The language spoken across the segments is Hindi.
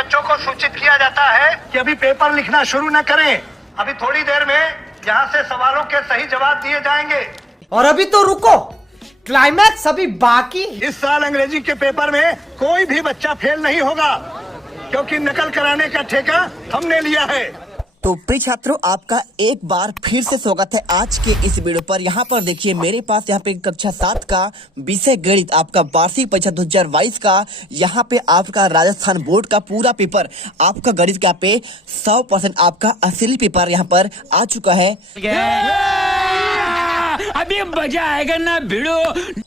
बच्चों को सूचित किया जाता है कि अभी पेपर लिखना शुरू न करें। अभी थोड़ी देर में यहाँ से सवालों के सही जवाब दिए जाएंगे। और अभी तो रुको, क्लाइमैक्स अभी बाकी। इस साल अंग्रेजी के पेपर में कोई भी बच्चा फेल नहीं होगा, क्योंकि नकल कराने का ठेका हमने लिया है। तो प्रिय छात्रों, आपका एक बार फिर से स्वागत है आज के इस वीडियो पर। यहाँ पर देखिए मेरे पास यहाँ पे कक्षा 7 का विषय गणित आपका वार्षिक परीक्षा 2022 का यहाँ पे आपका राजस्थान बोर्ड का पूरा पेपर आपका गणित का पे 100% आपका असली पेपर यहाँ पर आ चुका है। अभी मजा आएगा ना भिड़ो।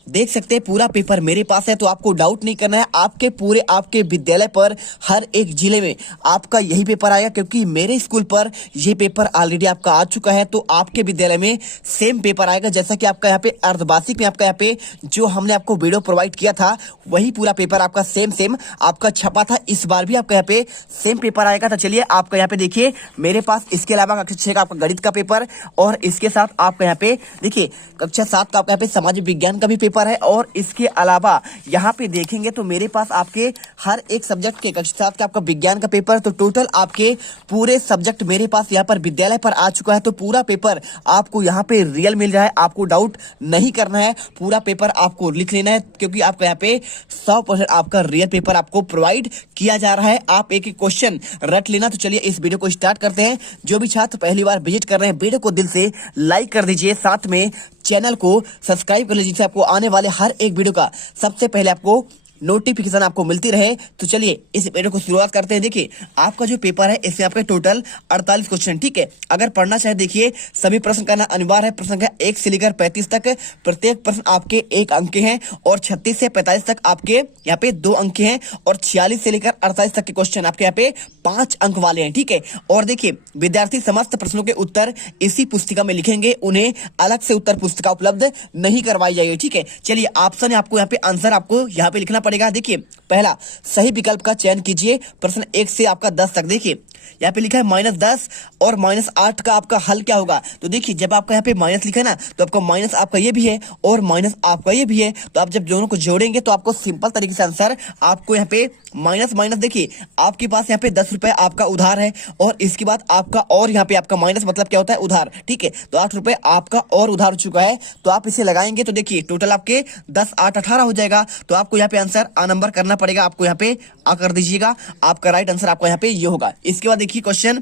देख सकते हैं पूरा पेपर मेरे पास है, तो आपको डाउट नहीं करना है। आपके विद्यालय पर हर एक जिले में आपका यही पेपर आएगा, क्योंकि मेरे स्कूल पर ये पेपर ऑलरेडी आपका आ चुका है। तो आपके विद्यालय में सेम पेपर आएगा, जैसा कि आपका यहाँ पे अर्धवार्षिक में आपका यहाँ पे जो हमने आपको वीडियो प्रोवाइड किया था वही पूरा पेपर आपका सेम आपका छपा था। इस बार भी आपका यहाँ पे सेम पेपर आएगा। तो चलिए आपका यहाँ पे देखिए मेरे पास इसके अलावा कक्षा 6 का आपका गणित का पेपर, और इसके साथ आपका यहाँ पे देखिए कक्षा 7 का आपका यहाँ पे सामाजिक विज्ञान का भी पेपर है। और इसके अलावा यहाँ पे देखेंगे तो मेरे पास आपके हर एक सब्जेक्ट के कक्षा 7 का आपका विज्ञान का पेपर, तो टोटल आपके पूरे सब्जेक्ट मेरे पास यहाँ पर विद्यालय पर आ चुका है। तो पूरा पेपर आपको यहाँ पे रियल मिल रहा है, आपको डाउट नहीं करना है, पूरा पेपर आपको लिख लेना है, क्योंकि आपको यहाँ पे 100% आपका रियल पेपर आपको प्रोवाइड किया जा रहा है। आप एक एक क्वेश्चन रट लेना। तो चलिए इस वीडियो को स्टार्ट करते हैं। जो भी छात्र पहली बार विजिट कर रहे हैं, वीडियो को दिल से लाइक कर दीजिए, साथ में चैनल को सब्सक्राइब कर लीजिए, जिससे आपको आने वाले हर एक वीडियो का सबसे पहले आपको नोटिफिकेशन आपको मिलती रहे। तो चलिए इस वीडियो को शुरुआत करते हैं। देखिए आपका जो पेपर है इसमें आपके टोटल 48 क्वेश्चन, ठीक है। अगर पढ़ना चाहे देखिए सभी प्रश्न करना अनिवार्य है। प्रश्न संख्या 1 से लेकर 35 तक प्रत्येक प्रश्न आपके 1 अंक के हैं, और 36 से 45 तक आपके यहाँ पे 2 अंक के हैं, और 46 से लेकर 48 तक के क्वेश्चन आपके यहाँ पे 5 अंक वाले हैं, ठीक है। और देखिए विद्यार्थी समस्त प्रश्नों के उत्तर इसी पुस्तिका में लिखेंगे, उन्हें अलग से उत्तर पुस्तिका उपलब्ध नहीं करवाई जाएगी, ठीक है। चलिए ऑप्शन आपको यहाँ पे आंसर आपको यहाँ पे लिखना पड़ेगा। देखिए पहला सही विकल्प का चयन कीजिए। प्रश्न 1 से आपका 10 तक देखिए यहाँ पे लिखा है -10 और -8 का आपका हल क्या होगा। तो देखिए जब आपका यहाँ पे माइनस लिखा है ना, तो आपका माइनस आपका ये भी है और माइनस आपका ये भी है। तो आप जब दोनों को जोड़ेंगे तो आपको सिंपल तरीके से आंसर आपको यहाँ पे माइनस देखिए आपके पास यहाँ पे 10 रुपए आपका उधार है, और इसके बाद आपका और यहाँ पे आपका माइनस मतलब क्या होता है उधार, ठीक है। तो 8 रुपए आपका और उधार हो चुका है। तो आप इसे लगाएंगे तो देखिए टोटल आपके 10 8 18 हो जाएगा। तो आपको यहाँ पे आंसर आ नंबर करना पड़ेगा, आपको यहाँ पे आ कर दीजिएगा। आपका राइट आंसर आपका यहाँ पे ये होगा। इसके बाद देखिए क्वेश्चन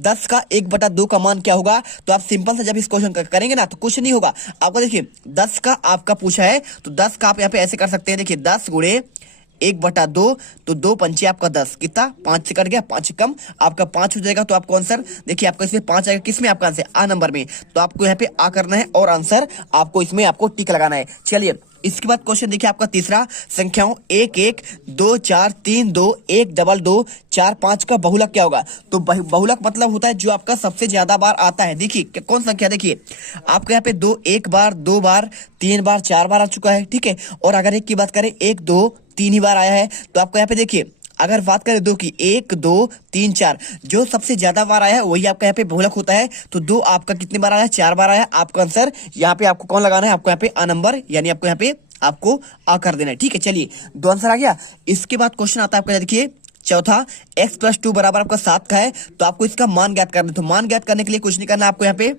10 का 1/2 का मान क्या होगा। तो आप सिंपल से जब इस क्वेश्चन करेंगे ना तो कुछ नहीं होगा। आपको देखिए 10 का आपका पूछा है, तो 10 का आप यहाँ पे ऐसे कर सकते हैं। देखिए 10 गुणे 1/2, तो 2 पंचे आपका 10, कितना 5 से कट गया, 5 कम आपका 5 हो जाएगा। तो आपको आंसर देखिए आपका इसमें 5 आएगा, किसमें आपका आंसर आ नंबर में। तो आपको यहाँ पे आ करना है और आंसर आपको इसमें आपको टिक लगाना है। चलिए इसके बाद क्वेश्चन देखिए आपका तीसरा, संख्याओं 1 1 2 4 3 2 1 2 2 4 5 का बहुलक क्या होगा। तो बहुलक मतलब होता है जो आपका सबसे ज्यादा बार आता है। देखिए कौन संख्या, देखिए आपके यहाँ पे 2 1 बार 2 बार 3 बार 4 बार आ चुका है, ठीक है। और अगर 1 की बात करें 1 2 3 ही बार आया है। तो आपको यहाँ पे देखिए अगर बात करें 2 की 1 2 3 4 जो सबसे ज्यादा बार आया है वही आपका यहाँ पे बहुलक होता है। तो 2 आपका कितनी बार आया है, 4 बार आया है। आपका आंसर यहाँ पे आपको कौन लगाना है, आपको यहाँ पे आ नंबर, यानी आपको यहाँ पे आपको आ कर देना है, ठीक है। चलिए 2 आंसर आ गया। इसके बाद क्वेश्चन आता है आपका देखिए चौथा, x + 2 बराबर आपका 7 का है। तो आपको इसका मान ज्ञात करना है। तो मान ज्ञात करने के लिए कुछ नहीं करना आपको, यहाँ पे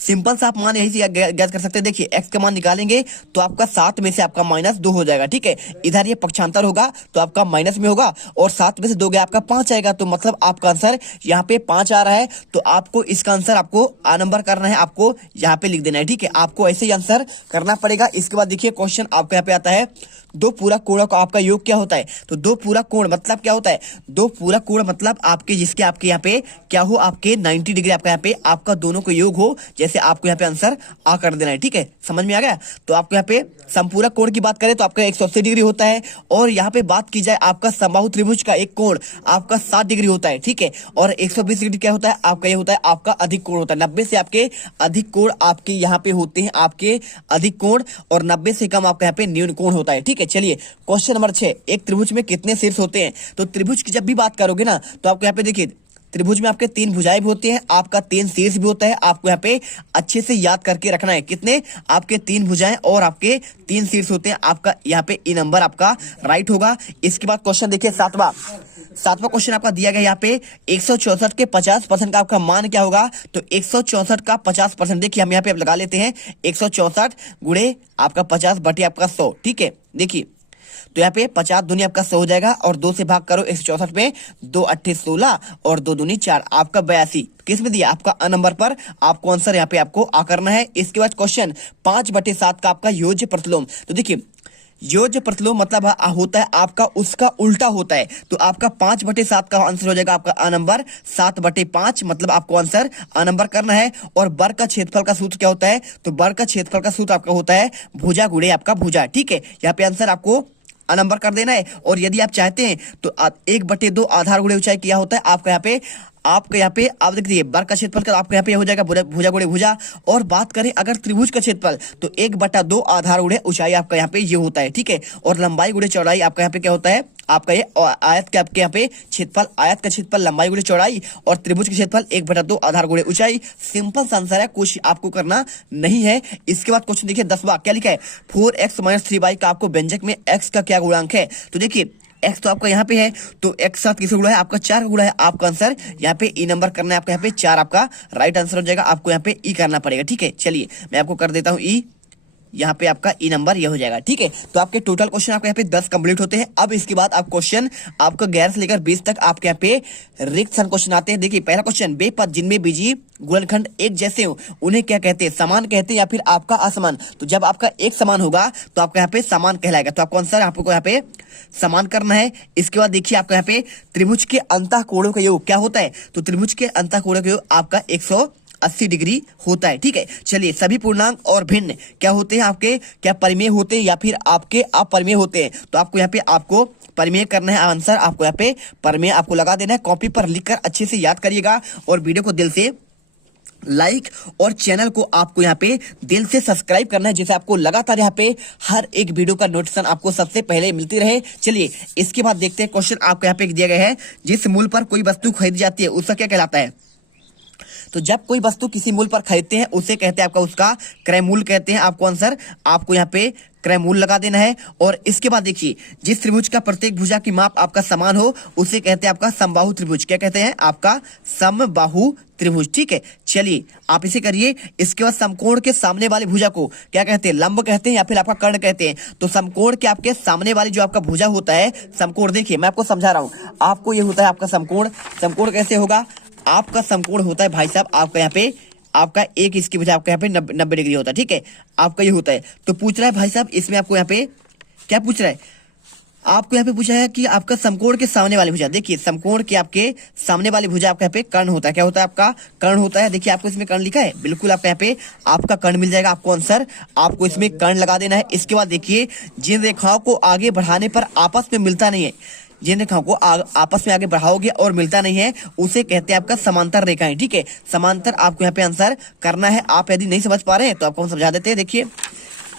सिंपल सा आप मान यही से ज्ञात कर सकते हैं। देखिए x का मान निकालेंगे तो आपका 7 में से आपका -2 हो जाएगा, ठीक है। इधर ये पक्षांतर होगा तो आपका माइनस में होगा, और 7 में से 2 गया आपका 5 आएगा। तो मतलब आपका आंसर यहाँ पे 5 आ रहा है। तो आपको इसका आंसर आपको आ नंबर करना है, आपको यहाँ पे लिख देना है, ठीक है। आपको ऐसे ही आंसर करना पड़ेगा। इसके बाद देखिए क्वेश्चन आपका यहाँ पे आता है, 2 पूरक कोणों का आपका योग क्या होता है। तो 2 पूरक कोण मतलब क्या होता है, 2 पूरक कोण मतलब आपके जिसके आपके यहाँ पे क्या हो, आपके 90 डिग्री आपका यहाँ पे आपका दोनों को योग हो, जैसे आपको यहाँ पे आंसर आ कर देना है, ठीक है। समझ में आ गया। तो आपको यहाँ पे संपूरक कोण की बात करें तो आपका 180 डिग्री होता है, और यहाँ पे बात की जाए आपका समबाहु त्रिभुज का एक कोण आपका 60 डिग्री होता है, ठीक है। और 120 डिग्री क्या होता है आपका, ये होता है आपका अधिक कोण होता है। 90 से आपके अधिक कोण आपके यहाँ पे होते हैं, आपके अधिक कोण, और 90 से कम आपका यहाँ पे न्यून कोण होता है, ठीक है। चलिए क्वेश्चन नंबर 6, एक त्रिभुज में कितने शीर्ष होते हैं। तो त्रिभुज की जब भी बात करोगे ना तो आपको यहाँ पे देखिए त्रिभुज में आपके 3 भुजाएं भी होती हैं, आपका 3 शीर्ष भी होता है। आपको यहाँ पे अच्छे से याद करके रखना है, कितने आपके 3 भुजाएं और आपके 3 शीर्ष होते हैं। आपका यहाँ पे ई नंबर आपका राइट होगा। इसके बाद क्वेश्चन देखिए सातवां क्वेश्चन आपका दिया गया यहाँ पे 164 के 50% का आपका मान क्या होगा। तो 164 का 50% देखिए हम यहाँ पे अब लगा लेते हैं 164 गुणे आपका 50 बटे आपका 100। ठीक है, देखिए तो यहाँ पे 50 दूनी आपका 100 हो जाएगा और 2 से भाग करो 164 में, 2 अट्ठे 16 और 2 दूनी 4, आपका 82। किस में दिया आपका अ नंबर पर आपको आंसर यहाँ पे आपको आ करना है। इसके बाद क्वेश्चन 5/7 का आपका योज्य प्रतिलोम। तो देखिए योज्य प्रतिलोम मतलब होता है आपका उसका उल्टा होता है। तो आपका 5/7 का आंसर हो जाएगा आपका अ नंबर 7/5, मतलब आपको आंसर अ नंबर करना है। और वर्ग का क्षेत्रफल का सूत्र क्या होता है। तो वर्ग का क्षेत्रफल का सूत्र आपका होता है भुजा गुणे आपका भुजा। ठीक है, यहाँ पे आंसर आपको अ नंबर कर देना है। और यदि आप चाहते हैं तो 1/2 आधार गुणे ऊंचाई क्या होता है आपका यहाँ पे आप देख लीजिए वर्ग का क्षेत्रफल का आपका यहाँ पे हो जाएगा भुजा गुणे भुजा। और बात करें अगर त्रिभुज का क्षेत्रफल तो 1/2 आधार गुणे ऊंचाई आपका यहाँ पे ये होता है। ठीक है, और लंबाई गुणे चौड़ाई आपका यहाँ पे क्या होता है आपका ये आयत के आपके यहाँ पे क्षेत्रफल, आयत का क्षेत्रफल लंबाई गुणे चौड़ाई और त्रिभुज के क्षेत्रफल 1/2 आधार गुणे ऊंचाई। सिंपल सा आंसर है, कुछ आपको करना नहीं है। इसके बाद क्वेश्चन देखिए 10वां क्या लिखा है 4x - 3y का आपको व्यंजक में x का क्या गुणांक है। तो देखिए x तो आपका यहाँ पे है, तो x साथ किसे गुणा है आपका 4 का गुणा है। आपका आंसर यहाँ पे ई नंबर करना है, आपका यहाँ पे 4 आपका राइट आंसर हो जाएगा। आपको यहाँ पे ई करना पड़ेगा। ठीक है, चलिए मैं आपको कर देता हूँ ई, यहाँ पे आपका ई नंबर ये हो जाएगा। ठीक है, तो आपके टोटल क्वेश्चन आपके यहाँ पे 10 कंप्लीट होते हैं। अब इसके बाद आप क्वेश्चन आपका 11 से लेकर 20 तक आपके यहाँ पे रिक्त क्वेश्चन आते हैं। देखिए पहला क्वेश्चन, बे पद जिनमें बीजीय गुणनखंड एक जैसे हो उन्हें क्या कहते हैं, समान कहते हैं या फिर आपका असमान। तो जब आपका एक समान होगा तो आपका यहाँ पे समान कहलाएगा। तो आपको आंसर आपको यहाँ पे समान करना है। इसके बाद देखिए आपका यहाँ पे त्रिभुज के अंतः कोणों का योग क्या होता है। तो त्रिभुज के अंतः कोणों का योग आपका 180 डिग्री होता है। ठीक है, चलिए सभी पूर्णांक और भिन्न क्या होते हैं आपके, क्या परिमेय होते हैं या फिर आपके अपरिमेय होते हैं। तो आपको यहाँ पे आपको परिमेय करना है। आंसर आपको यहाँ पे परिमेय आपको लगा देना है। कॉपी पर लिखकर अच्छे से याद करिएगा और वीडियो को दिल से लाइक और चैनल को आपको यहाँ पे दिल से सब्सक्राइब करना है, जिससे आपको लगातार यहाँ पे हर एक वीडियो का नोटिफिकेशन आपको सबसे पहले मिलती रहे। चलिए इसके बाद देखते हैं क्वेश्चन आपको यहाँ पे दिया गया है, जिस मूल पर कोई वस्तु खरीदी जाती है उसका क्या कहलाता है। तो जब कोई वस्तु किसी मूल्य पर खरीदते हैं उसे कहते हैं आपका उसका क्रय मूल्य कहते हैं। आपको आंसर आपको यहाँ पे क्रय मूल्य लगा देना है। और इसके बाद देखिए जिस त्रिभुज का प्रत्येक भुजा की माप आपका समान हो उसे कहते हैं आपका समबाहु त्रिभुज। क्या कहते हैं आपका समबाहु त्रिभुज। ठीक है, चलिए आप इसे करिए। इसके बाद समकोण के सामने वाली भुजा को क्या कहते हैं, लंब कहते हैं या फिर आपका कर्ण कहते हैं। तो समकोण के आपके सामने वाली जो आपका भुजा होता है समकोण, देखिए मैं आपको समझा रहा हूँ। आपको ये होता है आपका समकोण। समकोण कैसे होगा, आपका समकोण होता है भाई साहब आपका यहाँ पे आपका एक इसकी वजह आपका यहाँ पे 90 डिग्री होता है। ठीक है, आपका ये होता है। तो पूछ रहा है भाई साहब इसमें आपको यहाँ पे क्या पूछ रहा है, आपको यहाँ पे पूछा है कि आपका समकोण के सामने वाली भुजा। देखिए समकोण के आपके सामने वाली भुजा आपका यहाँ पे कर्ण होता है। क्या होता है आपका कर्ण होता है। देखिए आपको इसमें कर्ण लिखा है, बिल्कुल आपका यहाँ पे आपका कर्ण मिल जाएगा। आपको आंसर आपको इसमें कर्ण लगा देना है। इसके बाद देखिए जिन रेखाओं को आगे बढ़ाने पर आपस में मिलता नहीं है, जिन रेखाओं को आपस में आगे बढ़ाओगे और मिलता नहीं है उसे कहते हैं आपका समांतर रेखाएं। ठीक है, समांतर आपको यहाँ पे आंसर करना है। आप यदि नहीं समझ पा रहे हैं तो आपको हम समझा देते हैं। देखिए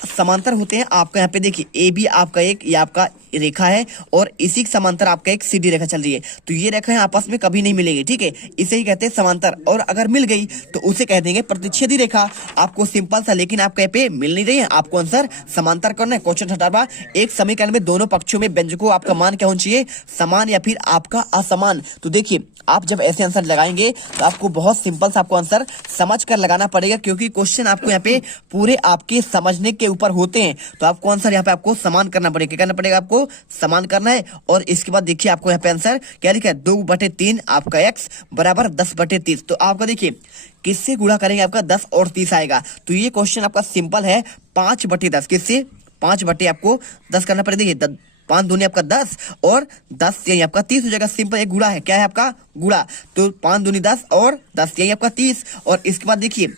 समांतर होते हैं आपका यहाँ पे देखिए ए बी आपका एक ये आपका रेखा है और इसी के समांतर आपका एक सीधी रेखा चल रही है। तो ये रेखाएं आपस में कभी नहीं मिलेंगी। ठीक है, इसे ही कहते हैं समांतर। और अगर मिल गई तो उसे कह देंगे प्रतिच्छेदी रेखा। आपको सिंपल सा, लेकिन आप कहीं पे मिल नहीं रही है, आपको आंसर समांतर करना है। क्वेश्चन 18वां, एक समीकरण में दोनों पक्षों में व्यंजकों आपका मान क्या होना चाहिए, समान या फिर आपका असमान। तो देखिए आप जब ऐसे आंसर लगाएंगे तो आपको बहुत सिंपल सा आपको आंसर समझ कर लगाना पड़ेगा, क्योंकि क्वेश्चन आपको यहाँ पे पूरे आपके समझने के ऊपर होते हैं। तो आपको आंसर यहाँ पे आपको समान करना पड़ेगा। क्या करना पड़ेगा, आपको समान करना है। और इसके बाद देखिए आपको यहाँ पे आंसर क्या लिखा है, 2/3 आपका x बराबर 10/30। तो आपका देखिए किससे गुणा करेंगे, आपका 10 और 30 आएगा। तो ये क्वेश्चन आपका सिंपल है, 5/10 किससे 5 आपको 10 करना पड़ेगा। देखिए 5 दूनी आपका 10 और 10 यही आपका 30 हो जाएगा। सिंपल एक गुणा है, क्या है आपका गुणा। तो 5 दूनी 10 और 10 यही आपका 30। और इसके बाद देखिए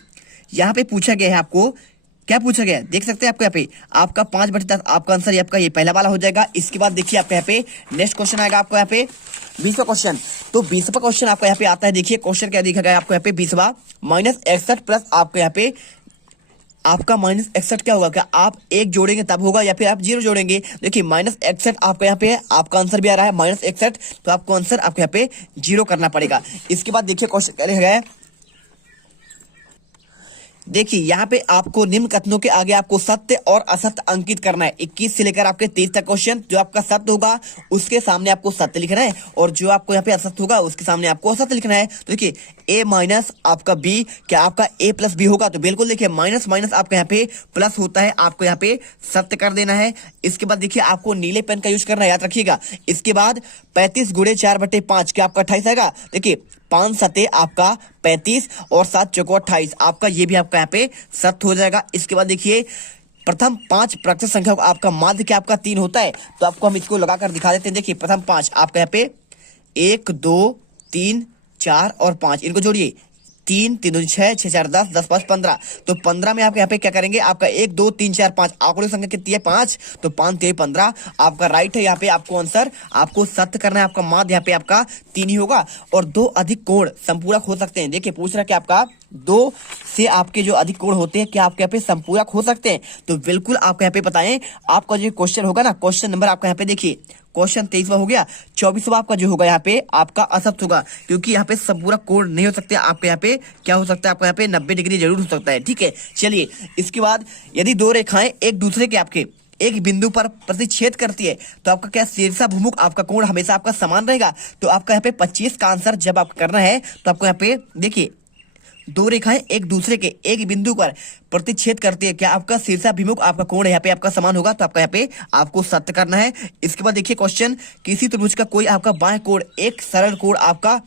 यहाँ पे पूछा गया है, आपको क्या पूछा गया है देख सकते हैं आपको यहाँ पे आपका 5/10 आपका आंसर ये आपका ये पहला वाला हो जाएगा। इसके बाद देखिए आपका यहाँ पे नेक्स्ट क्वेश्चन आएगा आपको यहाँ पे 20वां क्वेश्चन। तो 20वां क्वेश्चन आपका यहाँ पे आता है। देखिए क्वेश्चन क्या दिखा गया आपको यहाँ पे 20वां, -61 प्लस आपको यहाँ पे आपका -61 क्या होगा? क्या आप 1 जोड़ेंगे तब होगा या फिर आप 0 जोड़ेंगे? देखिए -61 आपका यहाँ पे है, आपका आंसर भी आ रहा है -61, तो आपको आंसर आपको यहाँ पे 0 करना पड़ेगा। इसके बाद देखिए क्वेश्चन क्या रह गया है। देखिए यहाँ पे आपको निम्न कथनों के आगे आपको सत्य और असत्य अंकित करना है। 21 से लेकर आपके 23 तक क्वेश्चन। जो आपका सत्य होगा उसके सामने आपको सत्य लिखना है और जो आपको यहाँ पे असत्य होगा उसके सामने आपको असत्य लिखना है। तो देखिए a माइनस आपका b, क्या आपका a प्लस b होगा? तो बिल्कुल देखिए माइनस माइनस आपका यहाँ पे प्लस होता है, आपको यहाँ पे सत्य कर देना है। इसके बाद देखिए आपको नीले पेन का यूज करना है, याद रखिएगा। इसके बाद 35 गुणे 4/5 क्या आपका 28 आएगा? देखिए 5 सते आपका 35 और 7 चौको 28, आपका ये भी आपका यहाँ पे सत्य हो जाएगा। इसके बाद देखिए प्रथम 5 प्राकृतिक संख्या का आपका माध्य क्या आपका 3 होता है, तो आपको हम इसको लगाकर दिखा देते हैं। देखिए प्रथम 5 आपका यहाँ पे 1 2 3 4 और 5, इनको जोड़िए 3 3 2 6 6 4 10 10 5 15। तो 15 में आप यहाँ पे क्या करेंगे? आपका 1 2 3 4 5 आंकड़ों की संख्या कितनी है? 5, तो 5 3 15 आपका राइट है। यहाँ पे आपको आंसर आपको सत्य करना है, आपका माध्य यहाँ पे आपका 3 ही होगा। और 2 अधिक कोण संपूरक हो सकते हैं। देखिए पूछ रहा है कि आपका 2 से आपके जो अधिक कोण होते हैं क्या आपके यहाँ पे संपूरक हो सकते हैं? तो बिल्कुल आपको यहाँ पे बताएं। आपका जो क्वेश्चन होगा ना, क्वेश्चन नंबर आपका यहाँ पे देखिए क्वेश्चन 23वां हो गया। 24वां आपका जो होगा यहाँ पे आपका असत्य होगा, क्योंकि यहाँ पे संपूरक कोण नहीं हो सकते। आपके यहाँ पे क्या हो सकता है? आपका यहाँ पे 90 डिग्री जरूर हो सकता है, ठीक है। चलिए इसके बाद यदि 2 रेखाएं एक दूसरे के आपके एक बिंदु पर प्रतिच्छेद करती है तो आपका क्या शीर्षाभिमुख आपका कोण हमेशा आपका समान रहेगा? तो आपका यहाँ पे 25 का आंसर जब आप करना है तो आपको यहाँ पे देखिए 2 रेखाएं एक दूसरे के एक बिंदु पर प्रतिच्छेद करती है, क्या आपका शीर्षाभिमुख आपका कोण यहाँ पे आपका समान होगा? तो आपका यहाँ पे आपको सत्य करना है। इसके बाद देखिए क्वेश्चन, किसी त्रिभुज का कोई आपका बाएं कोण एक सरल कोण आपका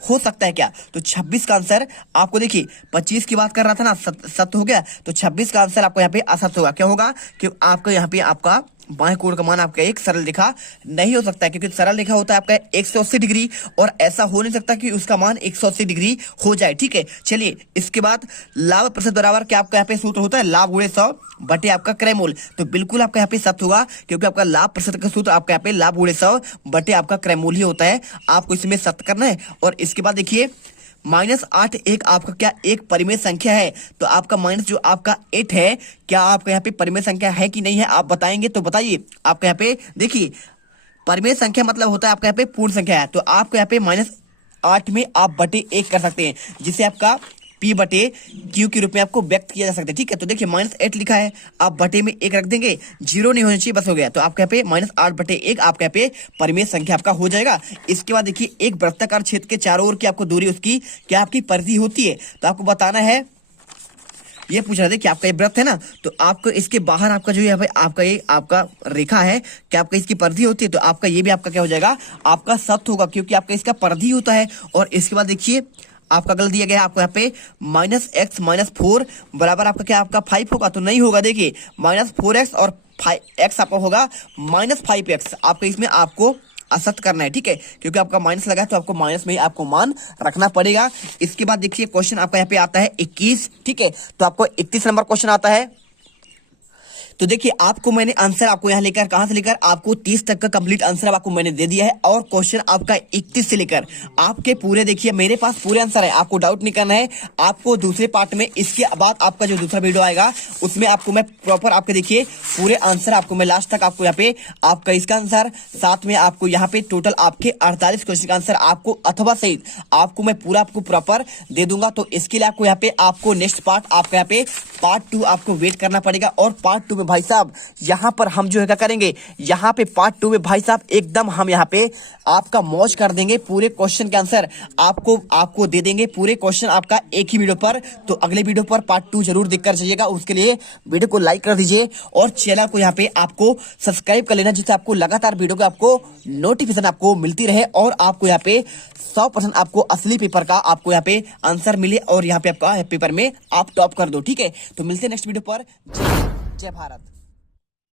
हो सकता है क्या? तो 26 का आंसर आपको देखिए 25 की बात कर रहा था ना, सत्य हो गया। तो 26 का आंसर आपको यहाँ पे असत्य होगा। क्या होगा? कि आपको यहाँ पे आपका बाएं कोण का मान आपका एक सरल रेखा नहीं हो सकता है, क्योंकि सरल रेखा होता है आपका 180 डिग्री और ऐसा हो नहीं सकता कि उसका मान 180 डिग्री हो जाए, ठीक है। चलिए इसके बाद लाभ प्रतिशत बराबर क्या आपका यहाँ पे सूत्र होता है? लाभ गुणे 100 बटे आपका क्रयमूल्य। तो बिल्कुल आपका यहाँ पे सत्य होगा, क्योंकि आपका लाभ प्रतिशत का सूत्र आपका यहाँ पे लाभ गुणे 100 बटे आपका क्रयमूल्य होता है। आपको इसमें सत्य करना है। और इसके बाद देखिए -8 एक आपका क्या एक परिमेय संख्या है? तो आपका माइनस जो आपका 8 है, क्या आपका यहाँ पे परिमेय संख्या है कि नहीं है? आप बताएंगे तो बताइए। आपका यहाँ पे देखिए परिमेय संख्या मतलब होता है आपका यहाँ पे पूर्ण संख्या है, तो आपको यहाँ पे -8 में आप बटे 1 कर सकते हैं, जिसे आपका P बटे Q के रूप में आपको व्यक्त किया जा सकता है, ठीक है। तो देखिए -8 लिखा है, आप बटे में 1 रख देंगे, 0 नहीं होना चाहिए, बस हो गया। तो आपके यहाँ पे -8 बटे 1 आपके यहाँ पे परिमेय संख्या आपका हो जाएगा। इसके बाद देखिए एक वृत्ताकार क्षेत्र के चारों ओर की आपको दूरी उसकी क्या आपकी परिधि होती है? तो आपको बताना है, ये पूछ रहे थे कि आपका ये वृत्त है ना, तो आपको इसके बाहर आपका जो यहाँ पे आपका ये आपका रेखा है, क्या आपका इसकी परिधि होती है? तो आपका ये भी आपका क्या हो जाएगा? आपका सत्य होगा, क्योंकि आपका इसका परिधि होता है। और इसके बाद देखिए आपका गलत दिया गया है, आपको यहाँ पे -x - 4 बराबर आपका क्या आपका 5 होगा? तो नहीं होगा। देखिए -4x और 5x आपका होगा -5x। आपका इसमें आपको असत्य करना है, ठीक है, क्योंकि आपका माइनस लगा है तो आपको माइनस में ही आपको मान रखना पड़ेगा। इसके बाद देखिए क्वेश्चन आपका यहाँ पे आता है 21, ठीक है। तो आपको 31 नंबर क्वेश्चन आता है। तो देखिए आपको मैंने आंसर आपको यहाँ लेकर कहां से लेकर आपको 30 तक का कंप्लीट आंसर आपको मैंने दे दिया है। और क्वेश्चन आपका 31 से लेकर आपके पूरे देखिए मेरे पास पूरे आंसर है, आपको डाउट नहीं करना है। आपको दूसरे पार्ट में इसके बाद आपका जो दूसरा वीडियो आएगा उसमें आपको मैं प्रॉपर आपके देखिए पूरे आंसर आपको मैं लास्ट तक आपको यहाँ पे आपका इसका आंसर, साथ में आपको यहाँ पे टोटल आपके 48 क्वेश्चन का आंसर आपको अथवा सहित आपको मैं पूरा आपको प्रॉपर दे दूंगा। तो इसके लिए आपको यहाँ पे आपको नेक्स्ट पार्ट आपका यहाँ पे पार्ट 2 आपको वेट करना पड़ेगा। और पार्ट 2 में भाई साहब यहाँ पर हम जो है क्या करेंगे, यहाँ पे पार्ट 2 में भाई साहब एकदम हम यहाँ पे आपका मौज कर देंगे। पूरे क्वेश्चन के आंसर आपको दे देंगे, पूरे क्वेश्चन आपका एक ही वीडियो पर। तो अगले वीडियो पर पार्ट 2 जरूर देखकर जाइएगा। उसके लिए वीडियो को लाइक कर दीजिए और चैनल को यहाँ पे आपको सब्सक्राइब कर लेना, जिससे आपको लगातार वीडियो का आपको नोटिफिकेशन आपको मिलती रहे और आपको यहाँ पे 100% आपको असली पेपर का आपको यहाँ पे आंसर मिले और यहाँ पे आपका पेपर में आप टॉप कर दो, ठीक है। तो मिलते हैं नेक्स्ट वीडियो पर। जय भारत।